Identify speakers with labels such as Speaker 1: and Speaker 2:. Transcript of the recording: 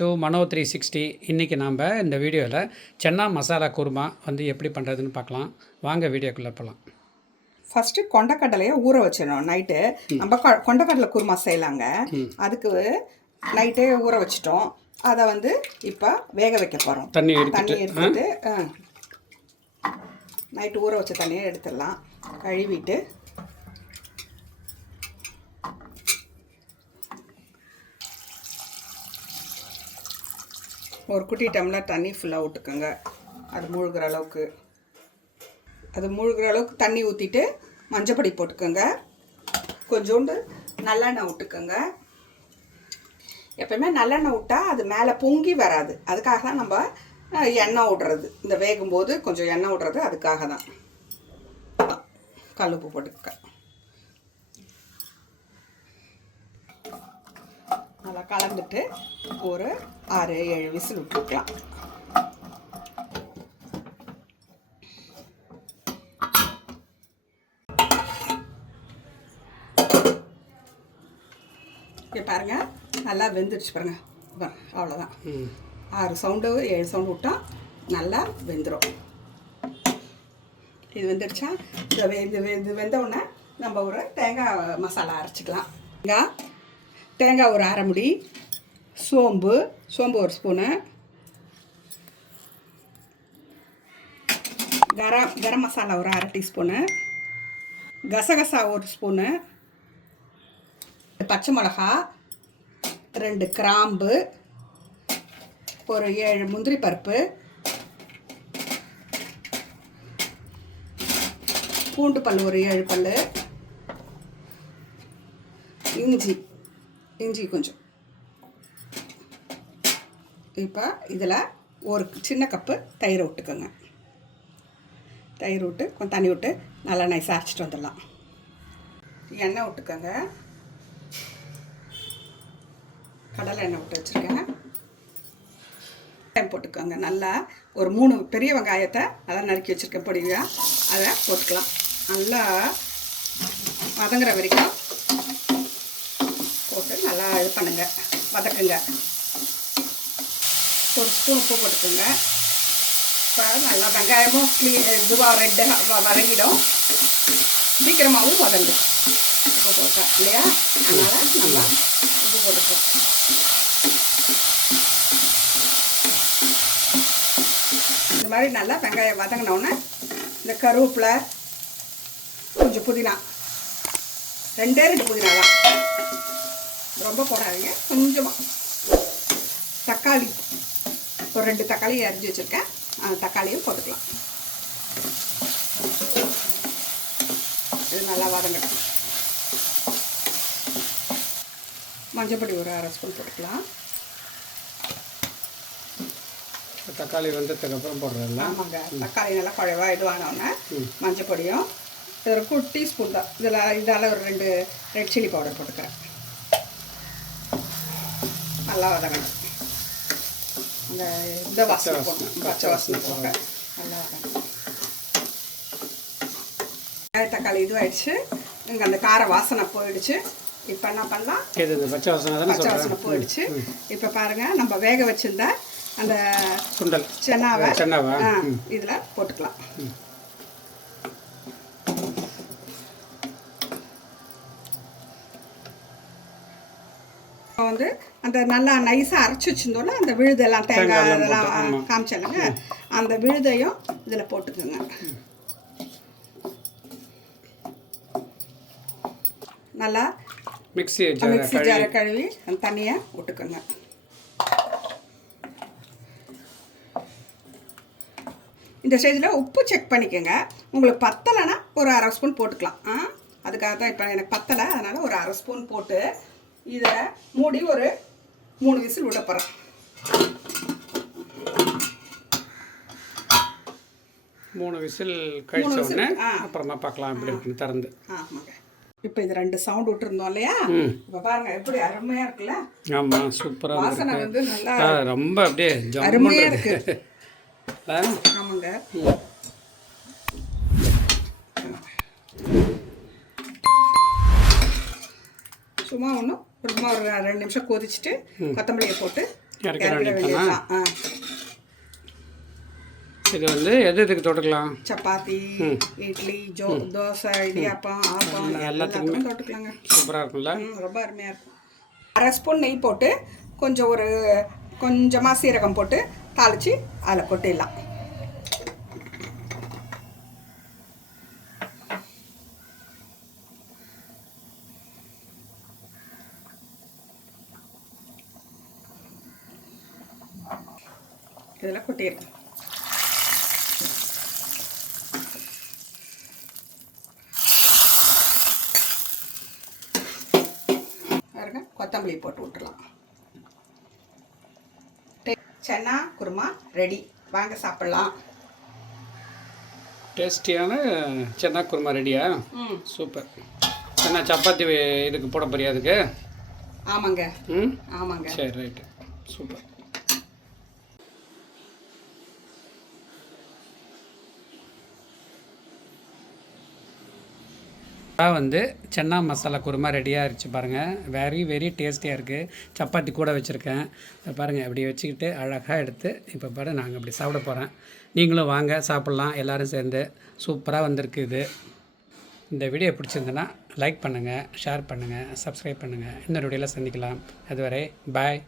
Speaker 1: To Mano three sixty இன்றைக்கி நாம் இந்த வீடியோவில் சென்னா மசாலா குருமா வந்து எப்படி பண்ணுறதுன்னு பார்க்கலாம். வாங்க வீடியோக்குள்ளே போகலாம்
Speaker 2: ஃபஸ்ட்டு கொண்டக்கடலையை ஊற வச்சிடணும். நைட்டு நம்ம கொண்டக்கடலை குருமா செய்யலாங்க. அதுக்கு நைட்டே ஊற வச்சிட்டோம். அதை வந்து இப்போ வேக வைக்க போகிறோம்
Speaker 1: தண்ணி
Speaker 2: தண்ணி
Speaker 1: எடுத்துட்டு
Speaker 2: நைட்டு ஊற வச்ச தண்ணியை எடுத்துடலாம். கழுவிட்டு ஒரு குட்டி டம்ளர் தண்ணி ஃபுல்லாக விட்டுக்கோங்க அது மூழ்கிற அளவுக்கு. அது மூழ்கிற அளவுக்கு தண்ணி ஊற்றிட்டு மஞ்சப்பொடி போட்டுக்கோங்க. கொஞ்சோண்டு நல்லெண்ணெய் விட்டுக்கோங்க எப்பயுமே நல்லெண்ணெய் விட்டால் அது மேலே பொங்கி வராது. அதுக்காக தான் நம்ம எண்ணெய் விடுறது இந்த வேகும்போது கொஞ்சம் எண்ணெய் விடுறது அதுக்காக தான் கல்லுப்பு போட்டுக்க நல்லா கலந்துட்டு ஒரு ஆறு ஏழு விசில் விட்டுருக்கலாம் இங்கே பாருங்க நல்லா வெந்துடுச்சு பாருங்க. பா, அவ்வளோதான் ஆறு சவுண்டு ஏழு சவுண்டு விட்டா நல்லா வெந்துடும் இது வெந்துடுச்சா இந்த வெ- இது வெ- இது வெந்த உடனே நம்ம ஒரு தேங்காய் மசாலா அரைச்சிக்கலாம். தேங்காய் தேங்காய் ஒரு அரை முடி சோம்பு சோம்பு ஒரு ஸ்பூனு. கரம் கரம் மசாலா ஒரு அரை டீஸ்பூனு. கசகசா ஒரு ஸ்பூனு. பச்சை மிளகா ரெண்டு கிராம்பு ஒரு ஏழு முந்திரி பருப்பு. பூண்டு பல் ஒரு ஏழு பல் இஞ்சி. இஞ்சி கொஞ்சம். இப்போ இதில் ஒரு சின்ன கப்பு தயிர் விட்டுக்கோங்க தயிர் விட்டு கொஞ்சம் தண்ணி விட்டு நல்லா நைஸாக அரைச்சிட்டு வந்துடலாம். எண்ணெய் விட்டுக்கோங்க கடலை எண்ணெய் விட்டு வச்சுருக்கேன். வெங்காயம் போட்டுக்கோங்க. நல்லா ஒரு மூணு பெரிய வெங்காயத்தை நல்லா நறுக்கி வச்சுருக்கேன். பொடியாக அதை போட்டுக்கலாம். நல்லா வதங்குற வரைக்கும் போட்டு நல்லா இது பண்ணுங்க வதக்குங்க. ஒரு ஸ்பூன் உப்பு போட்டுக்கோங்க. இப்போ நல்லா வெங்காயமும் க்ளீ இதுவாக ரெட்டாக வதங்கிடும். சீக்கிரமாகவும் வதங்கும் உப்பு போட்டோம் இல்லையா? அதனால் நல்லா உப்பு போட்டுக்கோம் இந்த மாதிரி நல்லா வெங்காயம் வதங்கினோன்னே இந்த கருவேப்பிலை கொஞ்சம் புதினா. ரெண்டே ரெண்டு புதினா தான் ரொம்ப போடாதீங்க. கொஞ்சமாக தக்காளி. ஒரு ரெண்டு தக்காளி அரிஞ்சு வச்சுருக்கேன். அந்த தக்காளியும் போட்டுக்கலாம். இது நல்லா வதங்கட்டும். மஞ்சப்பொடி ஒரு அரை ஸ்பூன் போட்டுக்கலாம்.
Speaker 1: தக்காளி வெந்ததுக்கப்புறம் போடுறதில்ல
Speaker 2: ஆமாங்க. தக்காளி நல்லா குழைவா இதுவானோடனே மஞ்சள் பொடியும் இது ஒரு குட்டி ஸ்பூன் தான். இதில் இதால் ஒரு ரெண்டு ரெட் சில்லி பவுடர் போட்டுக்கிறேன். நல்லா வதங்கணும் அந்த இந்த வாசனை போடணும். பச்சை வாசனை போக நல்லா வதங்கணும் தக்காளி இதுவாயிடுச்சு. இங்கே அந்த கார வாசனை போயிடுச்சு. இப்போ என்ன பண்ணலாம்?
Speaker 1: இந்த பச்சை வாசனை
Speaker 2: பச்சை வாசனை போயிடுச்சு. இப்போ பாருங்கள் நம்ம வேக வச்சிருந்த அந்த
Speaker 1: சுண்டல்.
Speaker 2: சென்னாவை
Speaker 1: சென்னாவா?
Speaker 2: இதுல போட்டுக்கலாம். வந்து அந்த நல்லா நைஸாக அரைச்சி வச்சிருந்தோம்ல அந்த விழுதெல்லாம் தேங்காய் அதெல்லாம். காமிச்சாலுங்க அந்த விழுதையும் இதில் போட்டுக்கோங்க. நல்லா
Speaker 1: மிக்ஸி கழுவி
Speaker 2: ஜாரை கழுவி. அந்த தண்ணியை விட்டுக்கோங்க. இந்த ஸ்டேஜில் உப்பு செக் பண்ணிக்கோங்க. உங்களுக்கு பத்தலைன்னா ஒரு அரை ஸ்பூன் போட்டுக்கலாம். அதுக்காக தான் இப்போ எனக்கு பத்தலை அதனால் ஒரு அரை ஸ்பூன் போட்டு இதை மூடி ஒரு மூணு விசில் விட போகிறேன்
Speaker 1: மூணு விசில் கழிச்ச உடனே. அப்புறமா பார்க்கலாம் எப்படி இருக்குன்னு திறந்து.
Speaker 2: ஆமாங்க. இப்போ இது ரெண்டு சவுண்ட் விட்டுருந்தோம் இல்லையா. இப்போ பாருங்க எப்படி அருமையாக இருக்குல்ல?
Speaker 1: ஆமாம் சூப்பராக
Speaker 2: வாசனை வந்து நல்லா
Speaker 1: ரொம்ப அப்படியே
Speaker 2: அருமையா
Speaker 1: ஜம்முன்னு
Speaker 2: இருக்கு. ஆமாங்க. சும்மா ஒன்றும் சும்மா ஒரு ரெண்டு நிமிஷம் கொதிச்சுட்டு கொத்தமல்லியை போட்டு இறக்கிட வேண்டியதுதான்
Speaker 1: இது வந்து எது எதுக்கு தொட்டுக்கலாம்?
Speaker 2: சப்பாத்தி இட்லி ஜோ தோசை இடியாப்பம் ஆப்பம் எல்லாத்துக்கும் தொட்டுக்கலாங்க.
Speaker 1: சூப்பராக இருக்கும்ல?
Speaker 2: ரொம்ப அருமையாக இருக்கும். அரை ஸ்பூன் நெய் போட்டு கொஞ்சம் ஒரு கொஞ்சமாக சீரகம் போட்டு தாளித்து அதில் கொட்டிடலாம். இதில் கொட்டியிருக்கேன். பாருங்க கொத்தமல்லி போட்டு விட்டுலாம் சென்னா குருமா ரெடி. வாங்க சாப்பிடலாம்.
Speaker 1: டேஸ்டியான சென்னா குருமா ரெடியா?
Speaker 2: ம்.
Speaker 1: சூப்பர். என்ன சப்பாத்தி இதுக்கு போட போறியா அதுக்கு?
Speaker 2: ஆமாங்க.
Speaker 1: ம்?
Speaker 2: ஆமாங்க.
Speaker 1: சரி ரைட்டு. சூப்பர். அதான் வந்து சென்னா மசாலா குருமா ரெடியாக இருந்துச்சு பாருங்கள் வெரி வெரி டேஸ்டியாக இருக்குது சப்பாத்தி கூட வச்சுருக்கேன். பாருங்கள் இப்படி வச்சுக்கிட்டு அழகாக எடுத்து இப்போ பாரு நாங்கள் இப்படி சாப்பிட போகிறேன் நீங்களும் வாங்க சாப்பிட்லாம். எல்லோரும் சேர்ந்து சூப்பராக வந்திருக்கு இது. இந்த வீடியோ பிடிச்சிருந்ததுன்னா லைக் பண்ணுங்கள் ஷேர் பண்ணுங்கள் சப்ஸ்கிரைப் பண்ணுங்கள் இன்னொரு வீடியோவில் சந்திக்கலாம். அதுவரை பாய்